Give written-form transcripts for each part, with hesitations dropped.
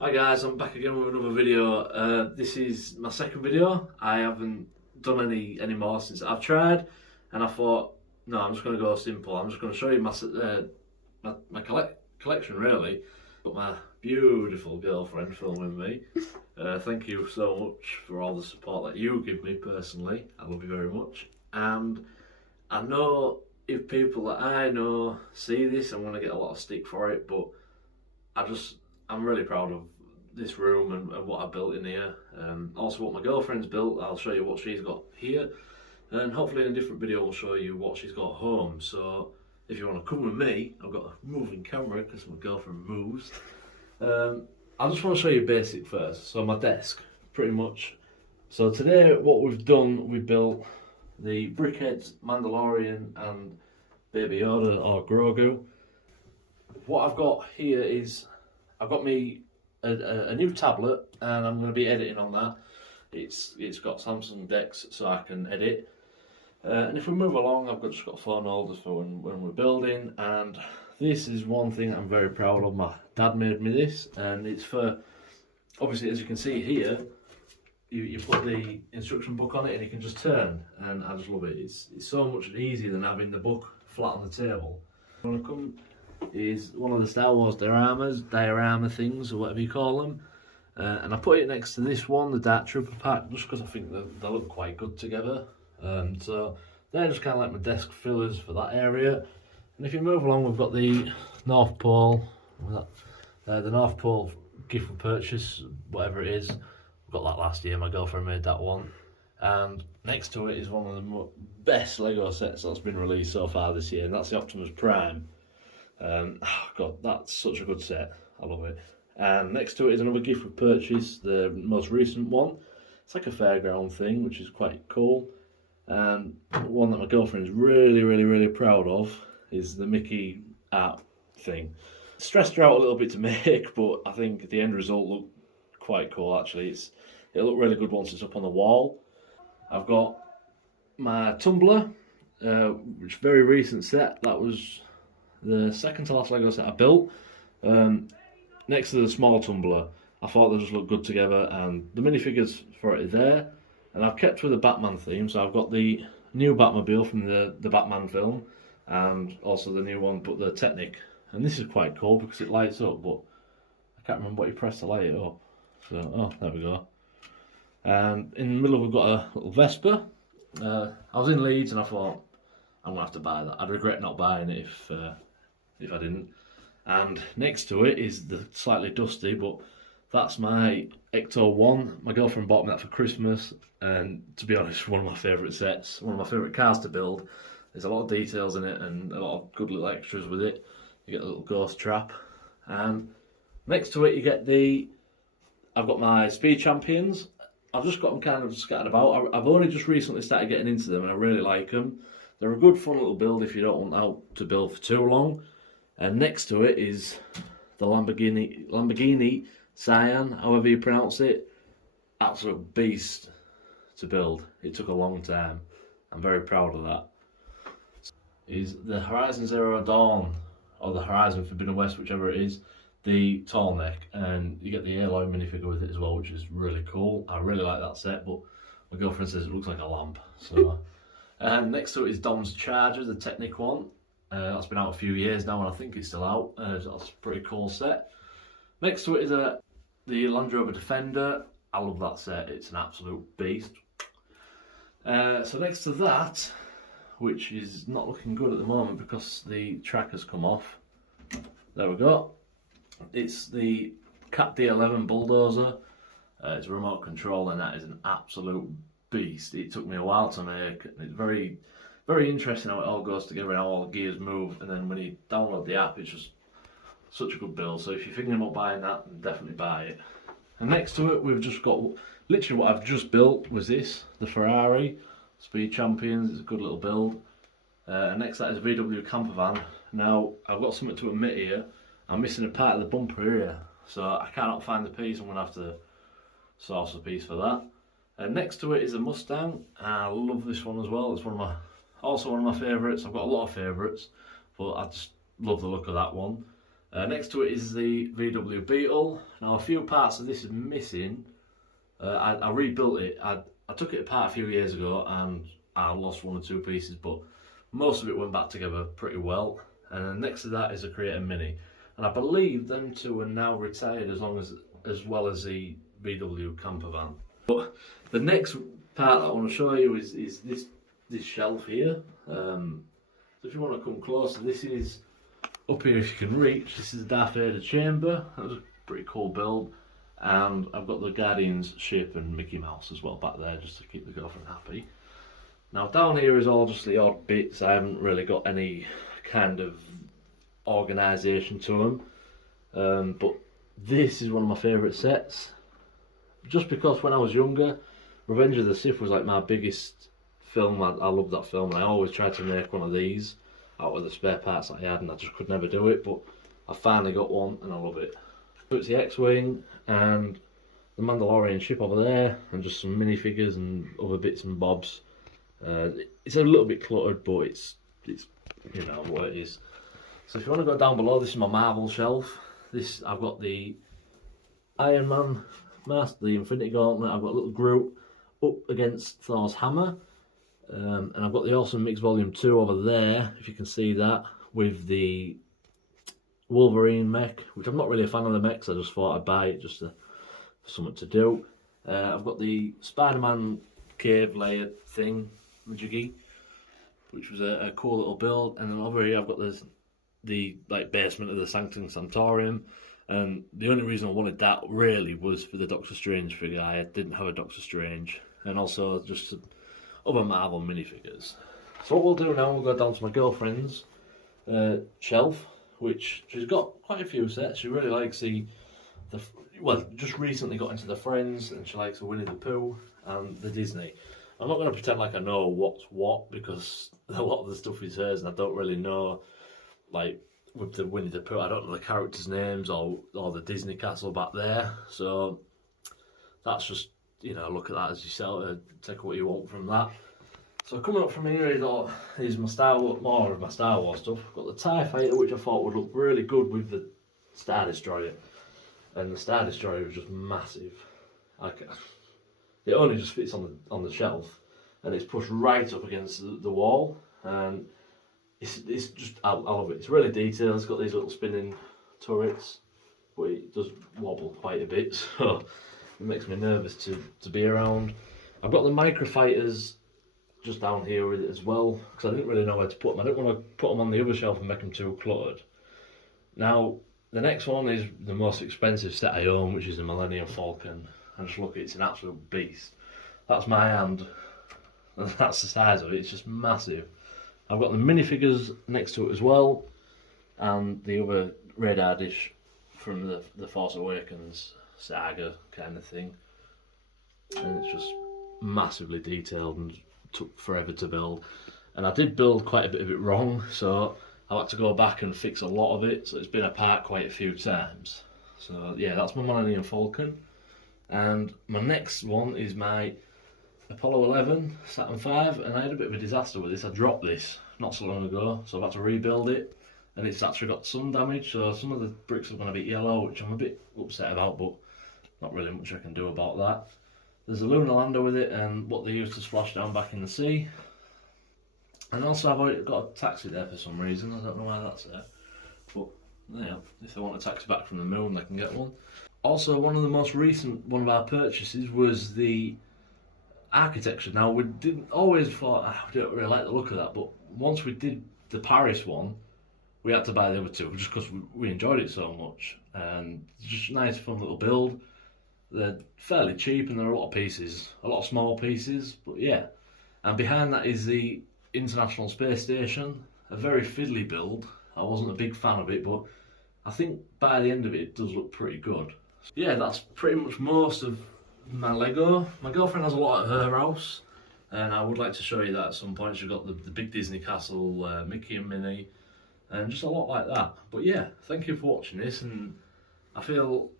Hi guys, I'm back again with another video. This is my second video. I haven't done any more since I've tried, and I thought, no, I'm just going to go simple. I'm just going to show you my collection really. Got my beautiful girlfriend filming me. Thank you so much for all the support that you give me personally. I love you very much. And I know if people that I know see this, I'm going to get a lot of stick for it, but I'm really proud of this room and what I built in here. Also what my girlfriend's built. I'll show you what she's got here, and hopefully in a different video I'll show you what she's got home. So if you want to come with me, I've got a moving camera because my girlfriend moves. I just want to show you basic first. So my desk, pretty much. So today what we've done, we built the Brickheads, Mandalorian and Baby Yoda or Grogu. What I've got here is I've got me a new tablet and I'm going to be editing on that. It's got Samsung DeX so I can edit. And if we move along, I've just got phone holders for when we're building. And this is one thing I'm very proud of. My dad made me this, and it's for, obviously as you can see here, you put the instruction book on it and you can just turn, and I just love it. It's so much easier than having the book flat on the table. When I come is one of the Star Wars diorama things, or whatever you call them, and I put it next to this one, the Dark Trooper pack, just because I think they look quite good together. So they're just kind of like my desk fillers for that area. And if you move along, we've got the North Pole, the North Pole gift for purchase, whatever it is. We got that last year, my girlfriend made that one. And next to it is one of the best Lego sets that's been released so far this year, and that's the Optimus Prime. God, that's such a good set. I love it. And next to it is another gift for purchase, the most recent one. It's like a fairground thing, which is quite cool. And one that my girlfriend is really proud of is the Mickey art thing. Stressed her out a little bit to make, but I think the end result looked quite cool actually. It'll look really good once it's up on the wall. I've got my tumbler, which is a very recent set. That was the second to last Lego set I built. Next to the small tumbler, I thought they just looked good together, and the minifigures for it are there. And I've kept with the Batman theme, so I've got the new Batmobile from the Batman film, and also the new one, but the Technic. And this is quite cool because it lights up, but I can't remember what you press to light it up. So, oh, there we go. And in the middle we've got a little Vespa. I was in Leeds and I thought, I'm going to have to buy that. I'd regret not buying it if I didn't. And next to it is the slightly dusty, but that's my Ecto 1. My girlfriend bought me that for Christmas, and to be honest, one of my favourite sets, one of my favourite cars to build. There's a lot of details in it and a lot of good little extras with it. You get a little ghost trap, and next to it you get I've got my Speed Champions. I've just got them kind of scattered about. I've only just recently started getting into them and I really like them. They're a good fun little build if you don't want out to build for too long. And next to it is the Lamborghini Cyan, however you pronounce it. Absolute beast to build. It took a long time. I'm very proud of that. Is the Horizon Zero Dawn, or the Horizon Forbidden West, whichever it is, the tall neck, and you get the Aloy minifigure with it as well, which is really cool. I really like that set, but my girlfriend says it looks like a lamp. So, and next to it is Dom's Charger, the Technic one. That's been out a few years now, and I think it's still out. That's a pretty cool set. Next to it is the Land Rover Defender. I love that set. It's an absolute beast. So next to that, which is not looking good at the moment because the track has come off. There we go. It's the Cat D11 bulldozer. It's a remote control, and that is an absolute beast. It took me a while to make. It's very interesting how it all goes together and how all the gears move, and then when you download the app, it's just such a good build. So if you're thinking about buying that, then definitely buy it. And next to it, we've just got literally what I've just built was this, the Ferrari Speed Champions. It's a good little build. And next to that is a VW camper van. Now I've got something to admit here. I'm missing a part of the bumper here, so I cannot find the piece. I'm going to have to source a piece for that. And next to it is a Mustang. I love this one as well. It's also one of my favourites. I've got a lot of favourites, but I just love the look of that one. Next to it is the VW Beetle. Now a few parts of this is missing. I rebuilt it. I took it apart a few years ago and I lost one or two pieces, but most of it went back together pretty well. And then next to that is a Creator Mini, and I believe them two are now retired as well as the VW camper van. But the next part I want to show you is this shelf here. So if you want to come closer, this is up here if you can reach. This is the Darth Vader chamber. That was a pretty cool build. And I've got the Guardians ship and Mickey Mouse as well back there, just to keep the girlfriend happy. Now down here is all just the odd bits. I haven't really got any kind of organisation to them, but this is one of my favourite sets, just because when I was younger, Revenge of the Sith was like my biggest film. I loved that film, and I always tried to make one of these out of the spare parts that I had, and I just could never do it, but I finally got one and I love it. So it's the X-Wing and the Mandalorian ship over there, and just some minifigures and other bits and bobs. It's a little bit cluttered, but it's you know what it is. So if you want to go down below, this is my Marvel shelf. This, I've got the Iron Man mask, the Infinity Gauntlet. I've got a little Groot up against Thor's hammer, and I've got the Awesome Mix Volume 2 over there, if you can see that, with the Wolverine mech, which I'm not really a fan of the mechs. I just thought I'd buy it just for something to do. I've got the Spider-Man cave layer thing, Majiggy, which was a cool little build. And then over here I've got the like basement of the Sanctum Sanctorum, and the only reason I wanted that really was for the Doctor Strange figure. I didn't have a Doctor Strange, and also just other Marvel minifigures. So what we'll do now, we'll go down to my girlfriend's shelf, which she's got quite a few sets. She really likes well, just recently got into the Friends, and she likes the Winnie the Pooh and the Disney. I'm not going to pretend like I know what's what, because a lot of the stuff is hers and I don't really know, like with the Winnie the Pooh, I don't know the characters' names or the Disney castle back there. So that's just, you know, look at that as you sell it, take what you want from that. So coming up from here is more of my Star Wars stuff. I've got the TIE Fighter, which I thought would look really good with the Star Destroyer. And the Star Destroyer was just massive. It only just fits on the shelf, and it's pushed right up against the wall, and it's just, I love it. It's really detailed. It's got these little spinning turrets, but it does wobble quite a bit, so it makes me nervous to be around. I've got the Micro Fighters just down here with it as well, because I didn't really know where to put them. I didn't want to put them on the other shelf and make them too cluttered. Now the next one is the most expensive set I own, which is the Millennium Falcon. And just look, it's an absolute beast. That's my hand, and that's the size of it. It's just massive. I've got the minifigures next to it as well, and the other radar dish from the Force Awakens saga kind of thing. And it's just massively detailed and took forever to build. And I did build quite a bit of it wrong, so I had to go back and fix a lot of it. So it's been apart quite a few times. So yeah, that's my Millennium Falcon. And my next one is my Apollo 11 Saturn V, and I had a bit of a disaster with this. I dropped this not so long ago, so I've had to rebuild it, and it's actually got some damage, so some of the bricks are going to be yellow, which I'm a bit upset about, but not really much I can do about that. There's a lunar lander with it, and what they used to splash down back in the sea. And also I've already got a taxi there for some reason. I don't know why that's there, but yeah, if they want a taxi back from the moon, they can get one. Also, one of the most recent one of our purchases was the architecture. Now, we didn't always thought, we don't really like the look of that, but once we did the Paris one, we had to buy the other two just because we enjoyed it so much. And it's just a nice, fun little build. They're fairly cheap, and there are a lot of pieces, a lot of small pieces, but yeah. And behind that is the International Space Station, a very fiddly build. I wasn't a big fan of it, but I think by the end of it does look pretty good. Yeah, that's pretty much most of my Lego. My girlfriend has a lot at her house, and I would like to show you that at some point. She's got the big Disney castle, Mickey and Minnie, and just a lot like that. But yeah, thank you for watching this, and I feel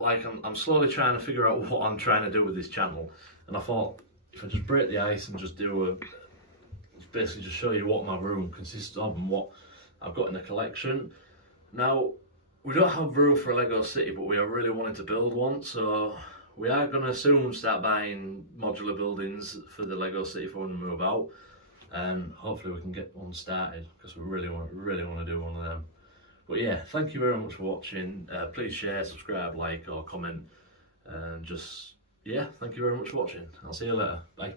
like I'm slowly trying to figure out what I'm trying to do with this channel, and I thought if I just break the ice and just basically just show you what my room consists of and what I've got in the collection. Now, we don't have room for a Lego city, but we are really wanting to build one, so we are going to soon start buying modular buildings for the Lego city for when we move out, and hopefully we can get one started because we really want to do one of them. But yeah, thank you very much for watching. Please share, subscribe, like or comment, and just yeah, thank you very much for watching. I'll see you later. Bye.